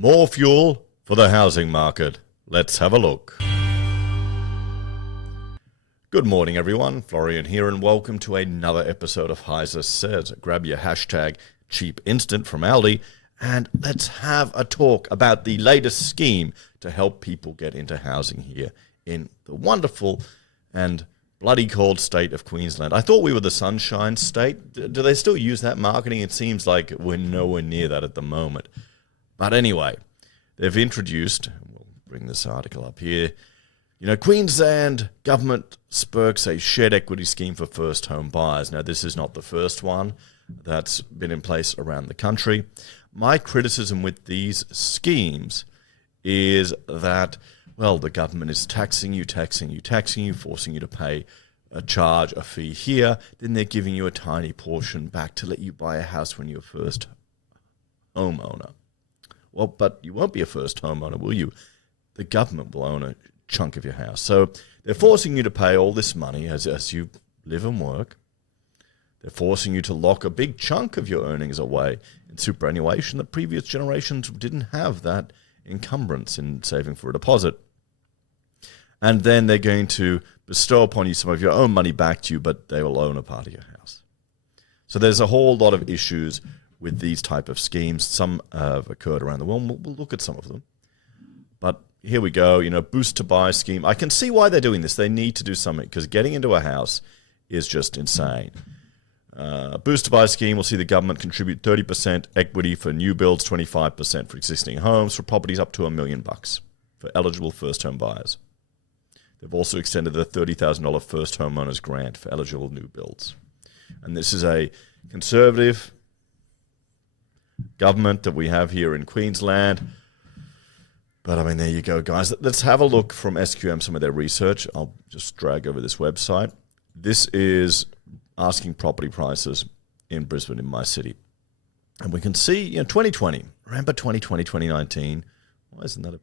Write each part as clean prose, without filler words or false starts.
More fuel for the housing market. Let's have a look. Good morning, everyone. Florian here, and welcome to another episode of Heiser Says. Grab your hashtag cheap instant from Aldi, and let's have a talk about the latest scheme to help people get into housing here in the wonderful and bloody cold state of Queensland. I thought we were the sunshine state. Do they still use that marketing? It seems like we're nowhere near that at the moment. But anyway, they've introduced, we'll bring this article up here, Queensland government spurks a shared equity scheme for first home buyers. Now, this is not the first one that's been in place around the country. My criticism with these schemes is that, well, the government is taxing you, forcing you to pay a fee here. Then they're giving you a tiny portion back to let you buy a house when you're first homeowner. Well, but you won't be a first homeowner, will you? The government will own a chunk of your house. So they're forcing you to pay all this money as you live and work. They're forcing you to lock a big chunk of your earnings away in superannuation. The previous generations didn't have that encumbrance in saving for a deposit. And then they're going to bestow upon you some of your own money back to you, but they will own a part of your house. So there's a whole lot of issues with these type of schemes. Some have occurred around the world. We'll look at some of them. But here we go, boost to buy scheme. I can see why they're doing this. They need to do something because getting into a house is just insane. Boost to buy scheme will see the government contribute 30% equity for new builds, 25% for existing homes, for properties up to $1 million for eligible first home buyers. They've also extended the $30,000 first homeowners grant for eligible new builds. And this is a conservative government that we have here in Queensland. But, there you go, guys. Let's have a look from SQM, some of their research. I'll just drag over this website. This is asking property prices in Brisbane, in my city. And we can see, 2020. Remember 2020, 2019? Why isn't that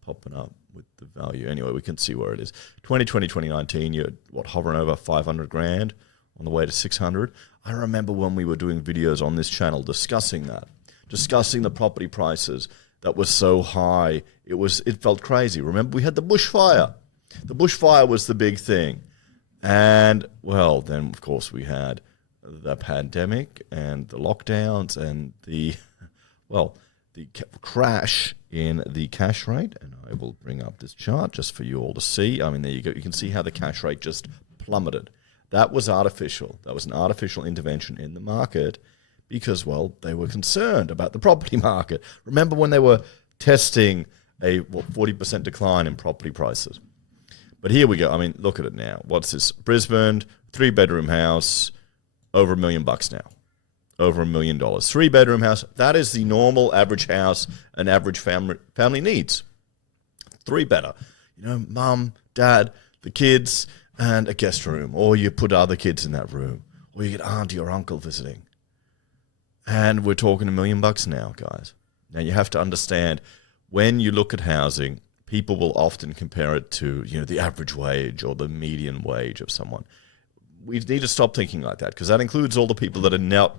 popping up with the value? Anyway, we can see where it is. 2020, 2019, you're, hovering over 500 grand on the way to 600. I remember when we were doing videos on this channel discussing the property prices that was so high. It felt crazy. Remember, we had the bushfire. The bushfire was the big thing. And, well, then, of course, we had the pandemic and the lockdowns and the crash in the cash rate. And I will bring up this chart just for you all to see. There you go. You can see how the cash rate just plummeted. That was artificial. That was an artificial intervention in the market because, well, they were concerned about the property market. Remember when they were testing a 40% decline in property prices? But here we go. Look at it now. What's this? Brisbane, 3-bedroom house, over $1 million now. Over $1 million. 3-bedroom house. That is the normal average house an average family needs. 3 better. Mum, dad, the kids, and a guest room. Or you put other kids in that room. Or you get auntie or uncle visiting. And we're talking $1 million now, guys. Now you have to understand, when you look at housing, people will often compare it to, the average wage or the median wage of someone. We need to stop thinking like that because that includes all the people that are now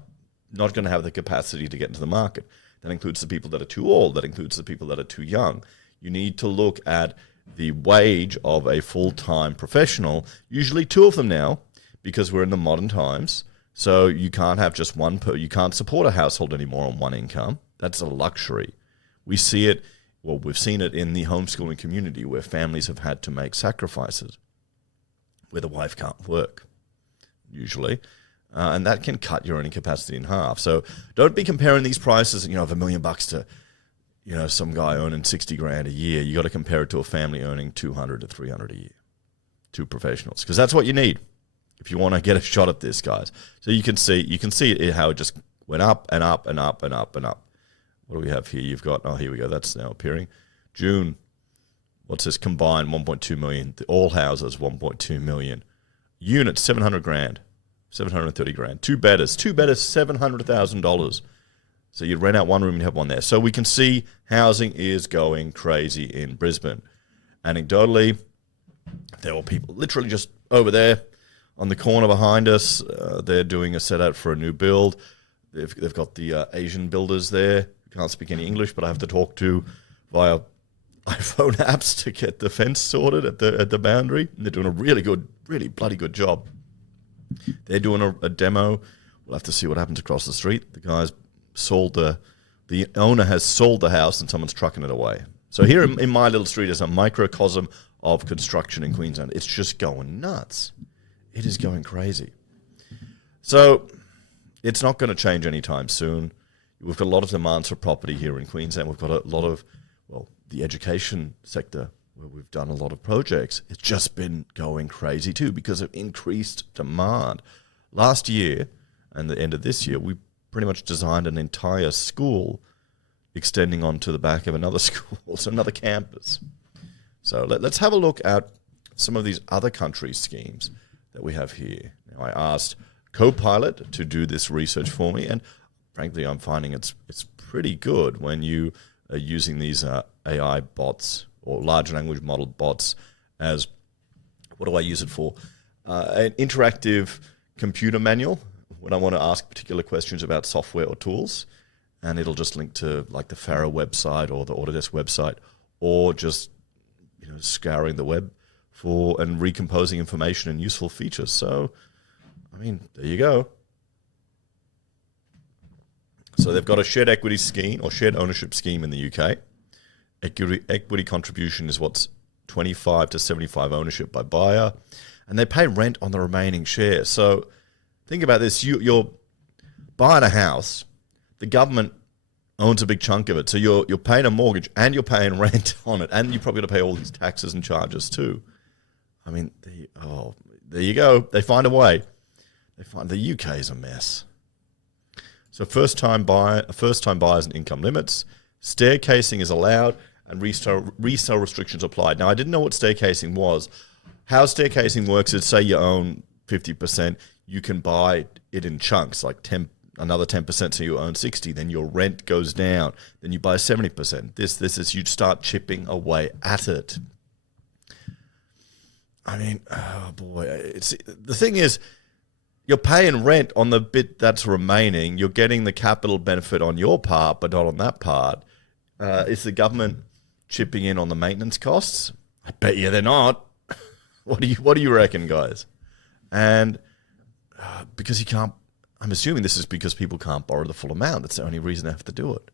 not going to have the capacity to get into the market. That includes the people that are too old. That includes the people that are too young. You need to look at the wage of a full-time professional, usually 2 of them now, because we're in the modern times. So you can't have just one you can't support a household anymore on one income. That's a luxury. We see it. Well, we've seen it in the homeschooling community where families have had to make sacrifices, where the wife can't work, usually, and that can cut your earning capacity in half. So don't be comparing these prices, of $1 million to, some guy earning 60 grand a year. You got to compare it to a family earning 200 to 300 a year, 2 professionals, because that's what you need if you want to get a shot at this, guys. So you can see how it just went up and up and up and up and up. What do we have here? You've got, here we go. That's now appearing. June, what's this? Combined 1.2 million. All houses, 1.2 million. Units, 700 grand. 730 grand. 2 bedders, $700,000. So you'd rent out one room and have one there. So we can see housing is going crazy in Brisbane. Anecdotally, there were people literally just over there on the corner behind us. They're doing a set out for a new build. They've got the Asian builders there can't speak any English, but I have to talk to via iPhone apps to get the fence sorted at the boundary. And they're doing a really bloody good job. They're doing a demo. We'll have to see what happens across the street. The guy's sold the owner has sold the house and someone's trucking it away. So here in my little street is a microcosm of construction in Queensland. It's just going nuts. It is going crazy. So it's not going to change anytime soon. We've got a lot of demands for property here in Queensland. We've got a lot of, the education sector where we've done a lot of projects. It's just been going crazy too because of increased demand. Last year and the end of this year, we pretty much designed an entire school extending onto the back of another school, so another campus. So let's have a look at some of these other countries' schemes that we have here. Now, I asked Copilot to do this research for me, and frankly, I'm finding it's pretty good when you are using these AI bots or large language model bots as, what do I use it for? An interactive computer manual when I want to ask particular questions about software or tools, and it'll just link to like the Faro website or the Autodesk website, or just scouring the web for and recomposing information and useful features. So, I mean, there you go. So they've got a shared equity scheme or shared ownership scheme in the UK. Equity contribution is what's 25 to 75 ownership by buyer, and they pay rent on the remaining shares. So think about this. You're buying a house, the government owns a big chunk of it, so you're paying a mortgage and you're paying rent on it, and you're probably going to pay all these taxes and charges too. I mean, there you go. They find a way. The UK is a mess. So first-time buyers and income limits, staircasing is allowed, and resale restrictions applied. Now, I didn't know what staircasing was. How staircasing works is, say you own 50%, you can buy it in chunks, like another 10%, so you own 60, then your rent goes down, then you buy 70%. This is, you start chipping away at it. I mean, oh boy, the thing is, you're paying rent on the bit that's remaining. You're getting the capital benefit on your part, but not on that part. Is the government chipping in on the maintenance costs? I bet you they're not. What do you reckon, guys? And because you can't, I'm assuming this is because people can't borrow the full amount. That's the only reason they have to do it.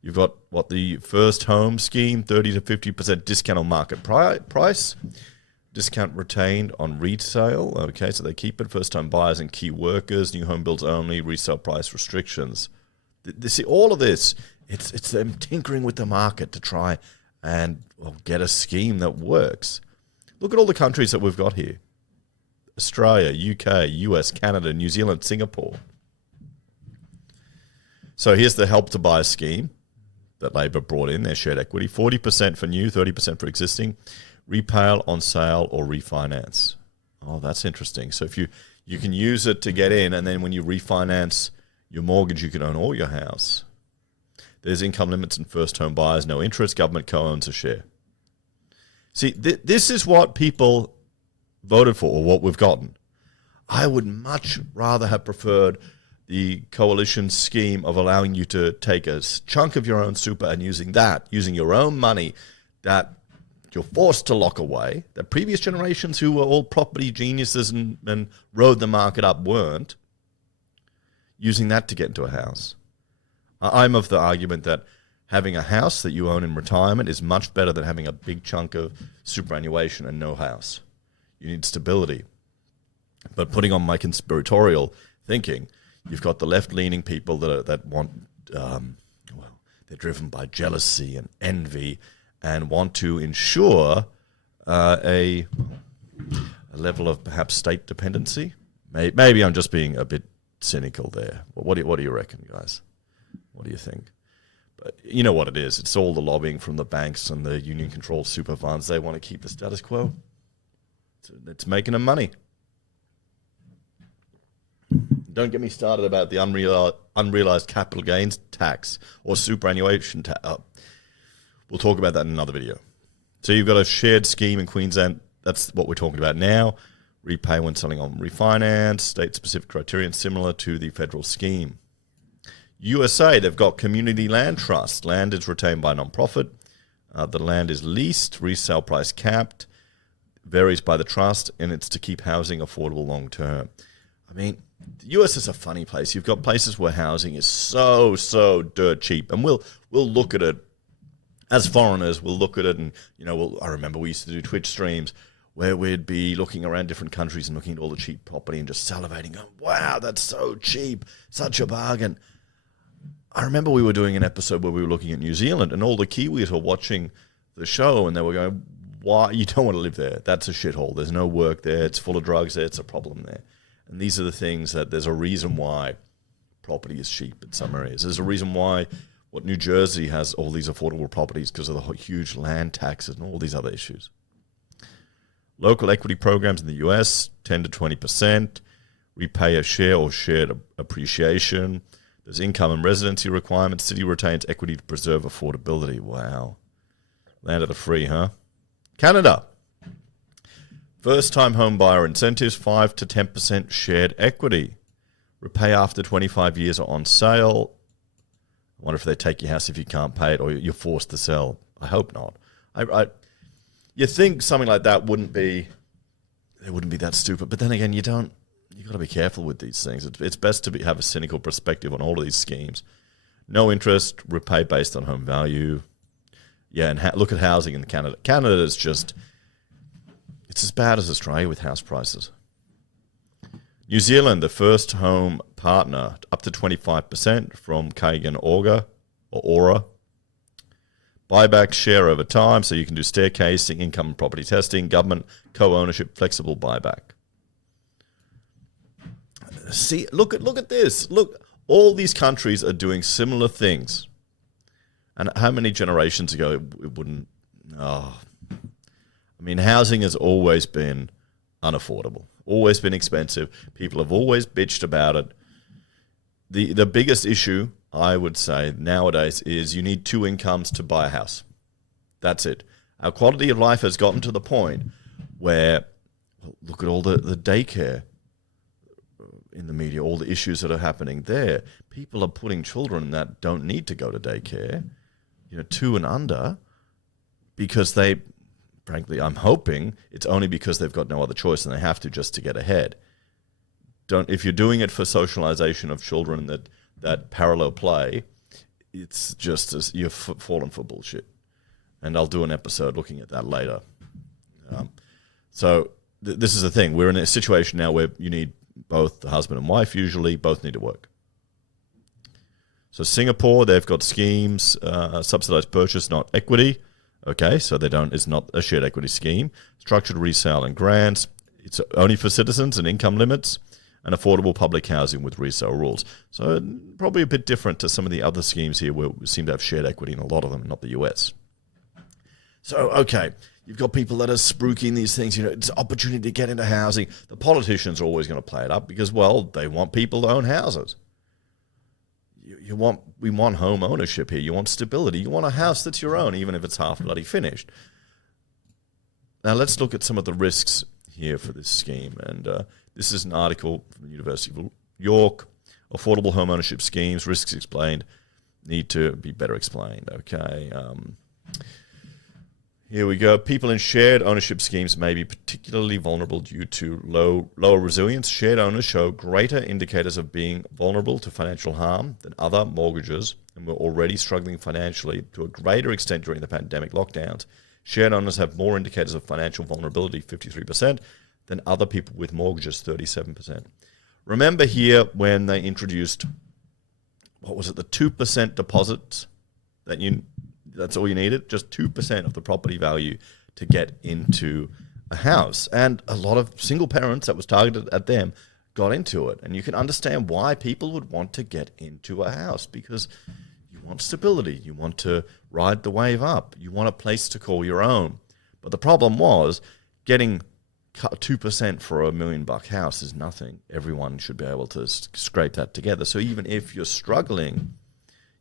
You've got the first home scheme, 30 to 50% discount on market price. Discount retained on resale. Okay, so they keep it. First-time buyers and key workers. New home builds only. Resale price restrictions. See, all of this, it's them tinkering with the market to try and get a scheme that works. Look at all the countries that we've got here. Australia, UK, US, Canada, New Zealand, Singapore. So here's the Help to Buy scheme that Labor brought in, their shared equity. 40% for new, 30% for existing. Repay on sale or refinance. Oh, that's interesting. So if you can use it to get in, and then when you refinance your mortgage, you can own all your house. There's income limits and first home buyers, no interest, government co-owns a share. See, this is what people voted for, or what we've gotten. I would much rather have preferred the coalition scheme of allowing you to take a chunk of your own super and using your own money that you're forced to lock away, that previous generations who were all property geniuses and rode the market up weren't, using that to get into a house. I'm of the argument that having a house that you own in retirement is much better than having a big chunk of superannuation and no house. You need stability. But putting on my conspiratorial thinking, you've got the left-leaning people that want, they're driven by jealousy and envy and want to ensure a level of perhaps state dependency. Maybe I'm just being a bit cynical there. What do you reckon, guys? What do you think? But you know what it is. It's all the lobbying from the banks and the union-controlled super funds. They want to keep the status quo. It's making them money. Don't get me started about the unrealized capital gains tax or superannuation tax. We'll talk about that in another video. So you've got a shared scheme in Queensland. That's what we're talking about now. Repay when selling on refinance, state-specific criterion similar to the federal scheme. USA, they've got community land trust. Land is retained by a non-profit. The land is leased, resale price capped, varies by the trust, and it's to keep housing affordable long term. I mean, the US is a funny place. You've got places where housing is so dirt cheap, and we'll look at it as foreigners. We'll look at it, and I remember we used to do Twitch streams where we'd be looking around different countries and looking at all the cheap property and just salivating, going, "Wow, that's so cheap, such a bargain." I remember we were doing an episode where we were looking at New Zealand, and all the Kiwis were watching the show, and they were going, "Why? You don't want to live there. That's a shithole. There's no work there. It's full of drugs there. It's a problem there." And these are the things that there's a reason why property is cheap in some areas. There's a reason why New Jersey has all these affordable properties, because of the huge land taxes and all these other issues. Local equity programs in the US, 10 to 20%, repay a share or shared appreciation. There's income and residency requirements. City retains equity to preserve affordability. Wow. Land of the free, huh? Canada. First-time home buyer incentives, 5 to 10% shared equity. Repay after 25 years or on sale. I wonder if they take your house if you can't pay it, or you're forced to sell. I hope not. You think something like that wouldn't be that stupid, but then again, you got to be careful with these things. It's best to have a cynical perspective on all of these schemes. No interest, repay based on home value. Yeah, and look at housing in Canada. Canada is just, it's as bad as Australia with house prices. New Zealand, the first home partner, up to 25% from Kagan Aura. Buyback share over time, so you can do staircasing, income and property testing, government co-ownership, flexible buyback. See, look at this. Look, all these countries are doing similar things. And how many generations ago it wouldn't... Oh, I mean, housing has always been unaffordable, always been expensive. People have always bitched about it. The biggest issue, I would say, nowadays is you need 2 incomes to buy a house. That's it. Our quality of life has gotten to the point where, look at all the daycare in the media, all the issues that are happening there. People are putting children that don't need to go to daycare, 2 and under, because frankly, I'm hoping it's only because they've got no other choice and they have to just to get ahead. If you're doing it for socialization of children that parallel play, it's just as you've fallen for bullshit. And I'll do an episode looking at that later. This is the thing. We're in a situation now where you need both the husband and wife, usually both need to work. So Singapore, they've got schemes, subsidized purchase, not equity. Okay, so it's not a shared equity scheme. Structured resale and grants. It's only for citizens and income limits, and affordable public housing with resale rules. So probably a bit different to some of the other schemes here where we seem to have shared equity in a lot of them, not the US. So, okay, you've got people that are spruiking these things. It's an opportunity to get into housing. The politicians are always going to play it up because, well, they want people to own houses. We want home ownership here. You want stability. You want a house that's your own, even if it's half bloody finished. Now, let's look at some of the risks here for this scheme. And this is an article from the University of York. Affordable home ownership schemes, risks explained, need to be better explained. Okay. Here we go. People in shared ownership schemes may be particularly vulnerable due to lower resilience. Shared owners show greater indicators of being vulnerable to financial harm than other mortgages and were already struggling financially to a greater extent during the pandemic lockdowns. Shared owners have more indicators of financial vulnerability, 53%, than other people with mortgages, 37%. Remember here when they introduced, what was it, the 2% deposits that's all you needed, just 2% of the property value to get into a house. And a lot of single parents that was targeted at them got into it. And you can understand why people would want to get into a house, because you want stability. You want to ride the wave up. You want a place to call your own. But the problem was getting 2% for $1 million house is nothing. Everyone should be able to scrape that together. So even if you're struggling,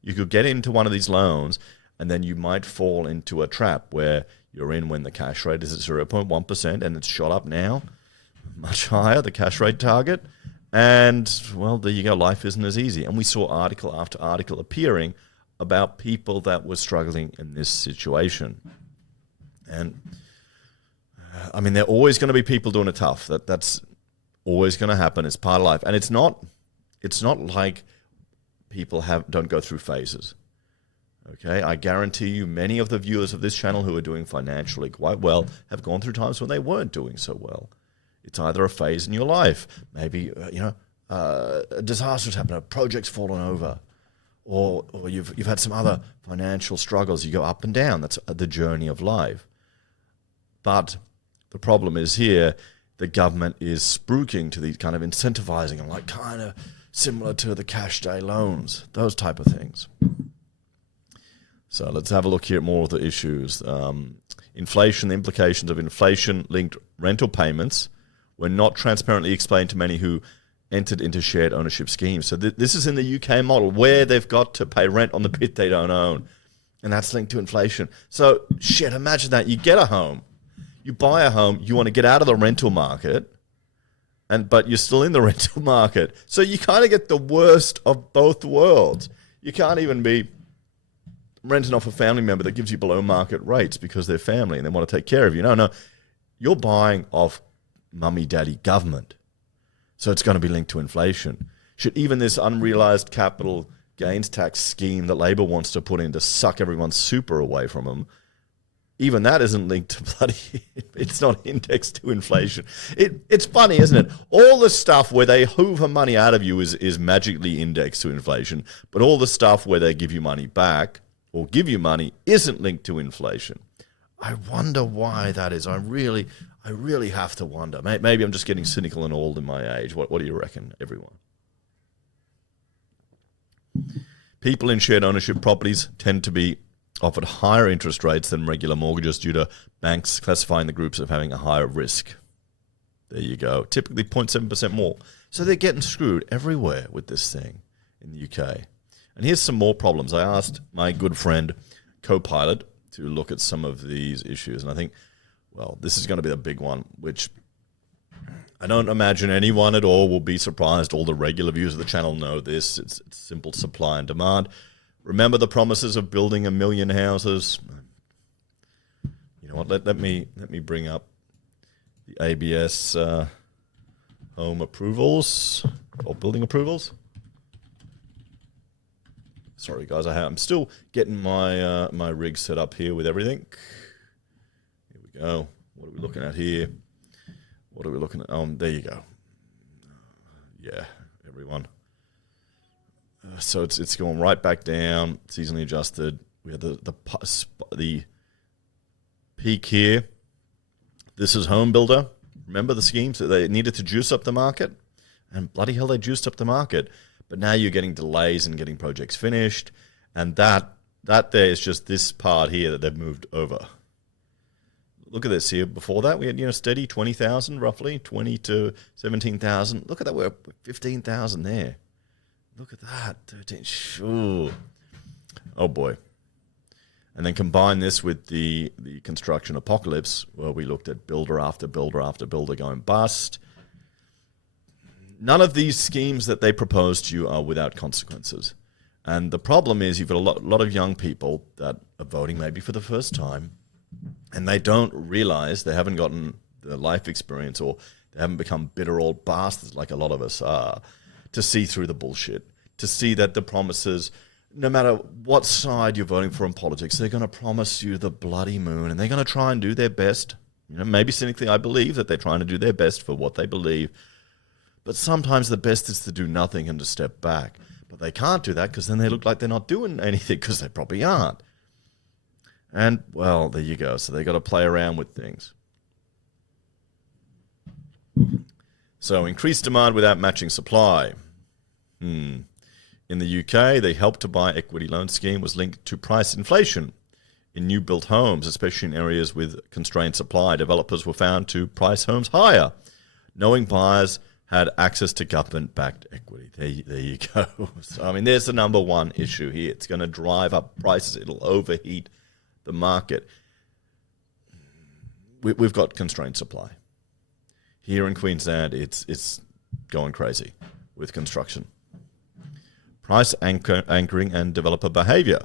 you could get into one of these loans, and then you might fall into a trap where you're in when the cash rate is at 0.1% and it's shot up now, much higher, the cash rate target, And, well, there you go. Life isn't as easy. And we saw article after article appearing about people that were struggling in this situation. And, I mean, there are always going to be people doing it tough. That's always going to happen. It's part of life. And it's not like people don't go through phases. Okay, I guarantee you many of the viewers of this channel who are doing financially quite well have gone through times when they weren't doing so well. It's either a phase in your life, maybe a disaster's happened, a project's fallen over, or you've had some other financial struggles. You go up and down. That's the journey of life. But the problem is here, the government is spruiking to these kind of incentivizing them, like kind of similar to the cash day loans, those type of things. So let's have a look here at more of the issues. Inflation, the implications of inflation-linked rental payments were not transparently explained to many who entered into shared ownership schemes. So this is in the UK model where they've got to pay rent on the bit they don't own. And that's linked to inflation. So shit, imagine that. You get a home. You buy a home. You want to get out of the rental market. But you're still in the rental market. So you kind of get the worst of both worlds. You can't even be renting off a family member that gives you below market rates because they're family and they want to take care of you. No. You're buying off mummy, daddy, government. So it's going to be linked to inflation. Should even this unrealized capital gains tax scheme that Labor wants to put in to suck everyone's super away from them, even that isn't linked to it's not indexed to inflation. It's funny, isn't it? All the stuff where they hoover money out of you is magically indexed to inflation, but all the stuff where they give you money back or give you money isn't linked to inflation. I wonder why that is. I really have to wonder. Maybe I'm just getting cynical and old in my age. What do you reckon, everyone? People in shared ownership properties tend to be offered higher interest rates than regular mortgages due to banks classifying the groups as having a higher risk. There you go. Typically 0.7% more. So they're getting screwed everywhere with this thing in the UK. And here's some more problems. I asked my good friend, Copilot, to look at some of these issues. And I think, well, this is going to be a big one, which I don't imagine anyone at all will be surprised. All the regular viewers of the channel know this. It's simple supply and demand. Remember the promises of building 1 million houses? You know what? Let me bring up the ABS home approvals or building approvals. Sorry, guys, I'm still getting my my rig set up here with everything. Here we go. What are we looking at here? What are we looking at? There you go. Yeah, everyone. So it's going right back down, seasonally adjusted. We have the peak here. This is Home Builder. Remember the schemes that they needed to juice up the market? And bloody hell, they juiced up the market. But now you're getting delays in getting projects finished. And that there is just this part here that they've moved over. Look at this here. Before that, we had steady 20,000 roughly, 20 to 17,000. Look at that, we're 15,000 there. Look at that, 13. Ooh. Oh boy. And then combine this with the construction apocalypse, where we looked at builder after builder after builder going bust. None of these schemes that they propose to you are without consequences. And the problem is you've got a lot of young people that are voting maybe for the first time, and they don't realize they haven't gotten the life experience, or they haven't become bitter old bastards like a lot of us are, to see through the bullshit, to see that the promises, no matter what side you're voting for in politics, they're going to promise you the bloody moon, and they're going to try and do their best. Maybe cynically, I believe that they're trying to do their best for what they believe. But sometimes the best is to do nothing and to step back. But they can't do that because then they look like they're not doing anything, because they probably aren't. And, well, there you go. So they got to play around with things. So increased demand without matching supply. In the UK, the Help to Buy equity loan scheme was linked to price inflation in new built homes, especially in areas with constrained supply. Developers were found to price homes higher, knowing buyers had access to government-backed equity. There you go. So, I mean, there's the number one issue here. It's going to drive up prices. It'll overheat the market. We've got constrained supply. Here in Queensland, it's going crazy with construction. Price anchoring and developer behavior.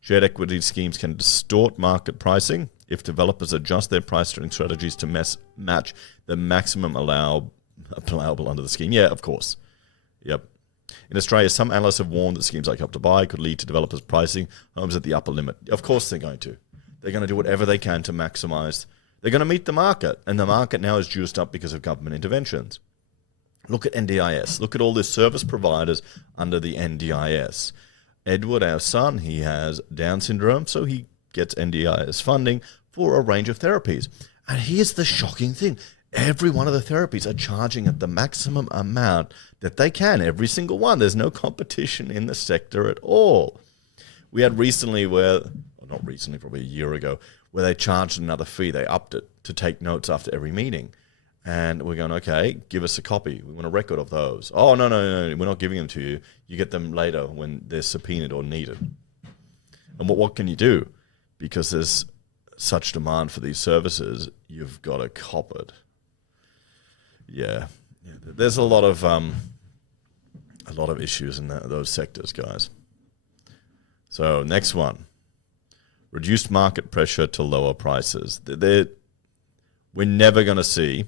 Shared equity schemes can distort market pricing if developers adjust their pricing strategies to match the maximum allowable under the scheme. Yeah, of course. Yep. In Australia, some analysts have warned that schemes like Help to Buy could lead to developers pricing homes at the upper limit. Of course they're going to. They're going to do whatever they can to maximize. They're going to meet the market, and the market now is juiced up because of government interventions. Look at NDIS. Look at all the service providers under the NDIS. Edward, our son, he has Down syndrome, so he gets NDIS funding for a range of therapies. And here's the shocking thing. Every one of the therapies are charging at the maximum amount that they can, every single one. There's no competition in the sector at all. We had recently not recently, probably a year ago, where they charged another fee. They upped it to take notes after every meeting. And we're going, okay, give us a copy. We want a record of those. Oh, no, we're not giving them to you. You get them later when they're subpoenaed or needed. And what can you do? Because there's such demand for these services, you've got to cop it. Yeah. There's a lot of issues in those sectors, guys. So next one, reduced market pressure to lower prices. We're never going to see.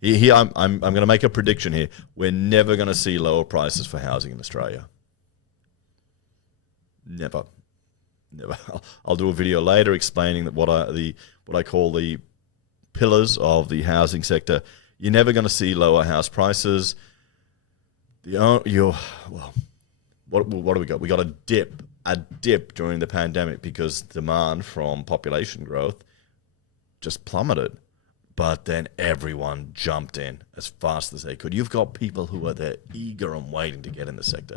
Here, I'm going to make a prediction here. We're never going to see lower prices for housing in Australia. Never. I'll do a video later explaining that what I call the pillars of the housing sector. You're never going to see lower house prices. What do we got? We got a dip during the pandemic because demand from population growth just plummeted. But then everyone jumped in as fast as they could. You've got people who are there eager and waiting to get in the sector.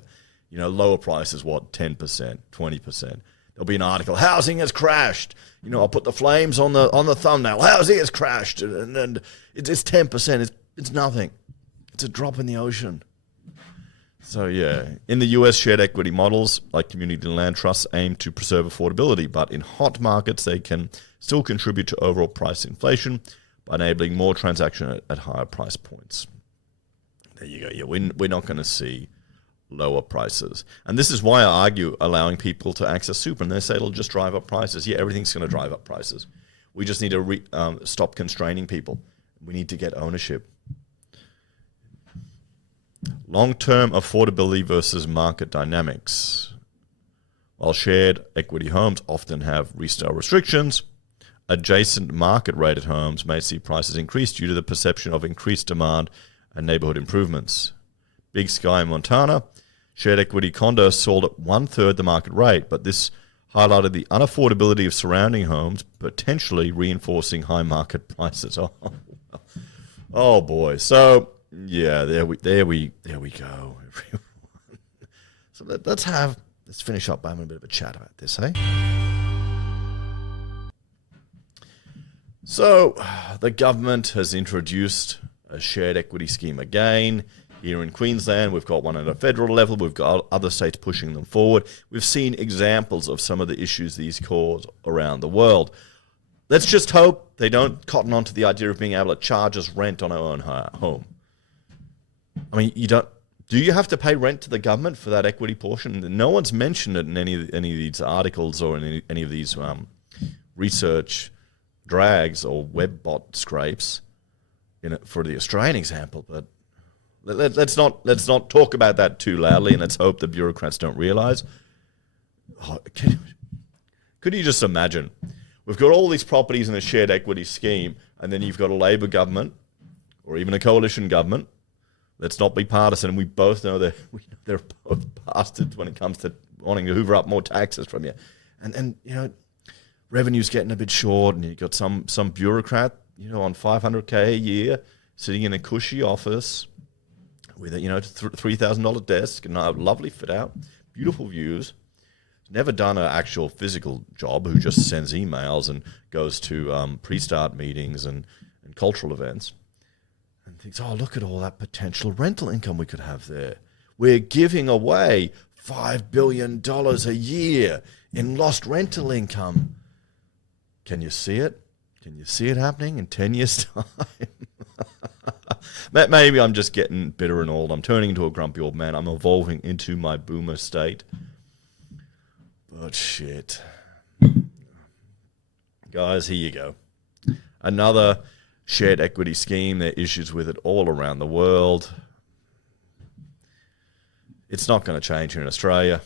Lower prices, 10%, 20%. There'll be an article, housing has crashed. I'll put the flames on the thumbnail. Housing has crashed. And it's 10%. It's nothing. It's a drop in the ocean. So, yeah. In the US, shared equity models like community land trusts aim to preserve affordability. But in hot markets, they can still contribute to overall price inflation by enabling more transaction at higher price points. There you go. Yeah, we're not going to see lower prices. And this is why I argue allowing people to access super. And they say it'll just drive up prices. Yeah, everything's going to drive up prices. We just need to stop constraining people. We need to get ownership. Long-term affordability versus market dynamics. While shared equity homes often have resale restrictions, adjacent market-rated homes may see prices increase due to the perception of increased demand and neighborhood improvements. Big Sky in Montana, shared equity condos sold at one-third the market rate, but this highlighted the unaffordability of surrounding homes, potentially reinforcing high market prices. Oh boy. So yeah, there we go. So let's finish up by having a bit of a chat about this, eh? So the government has introduced a shared equity scheme again. Here in Queensland, we've got one at a federal level. We've got other states pushing them forward. We've seen examples of some of the issues these cause around the world. Let's just hope they don't cotton on to the idea of being able to charge us rent on our own home. I mean, do you have to pay rent to the government for that equity portion? No one's mentioned it in any of these articles or in any of these research drags or web bot scrapes for the Australian example, but let's not talk about that too loudly, and let's hope the bureaucrats don't realise. Could you just imagine? We've got all these properties in a shared equity scheme, and then you've got a Labor government or even a coalition government. Let's not be partisan, and we both know they're both bastards when it comes to wanting to hoover up more taxes from you, and revenue's getting a bit short, and you've got some bureaucrat on $500K a year sitting in a cushy office with a $3,000 desk and a lovely fit out, beautiful views. Never done an actual physical job, who just sends emails and goes to pre-start meetings and cultural events, and thinks, oh, look at all that potential rental income we could have there. We're giving away $5 billion a year in lost rental income. Can you see it? Can you see it happening in 10 years' time? Maybe I'm just getting bitter and old. I'm turning into a grumpy old man. I'm evolving into my boomer state. But shit. Guys, here you go. Another shared equity scheme. There are issues with it all around the world. It's not going to change here in Australia.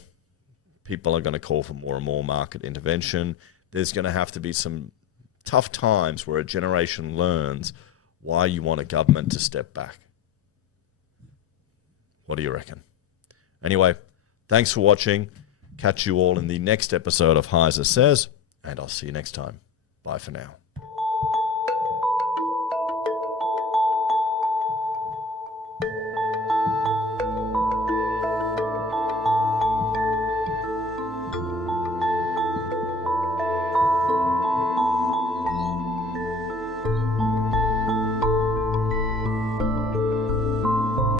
People are going to call for more and more market intervention. There's going to have to be some tough times where a generation learns why you want a government to step back. What do you reckon? Anyway, thanks for watching. Catch you all in the next episode of Heiser Says, and I'll see you next time. Bye for now.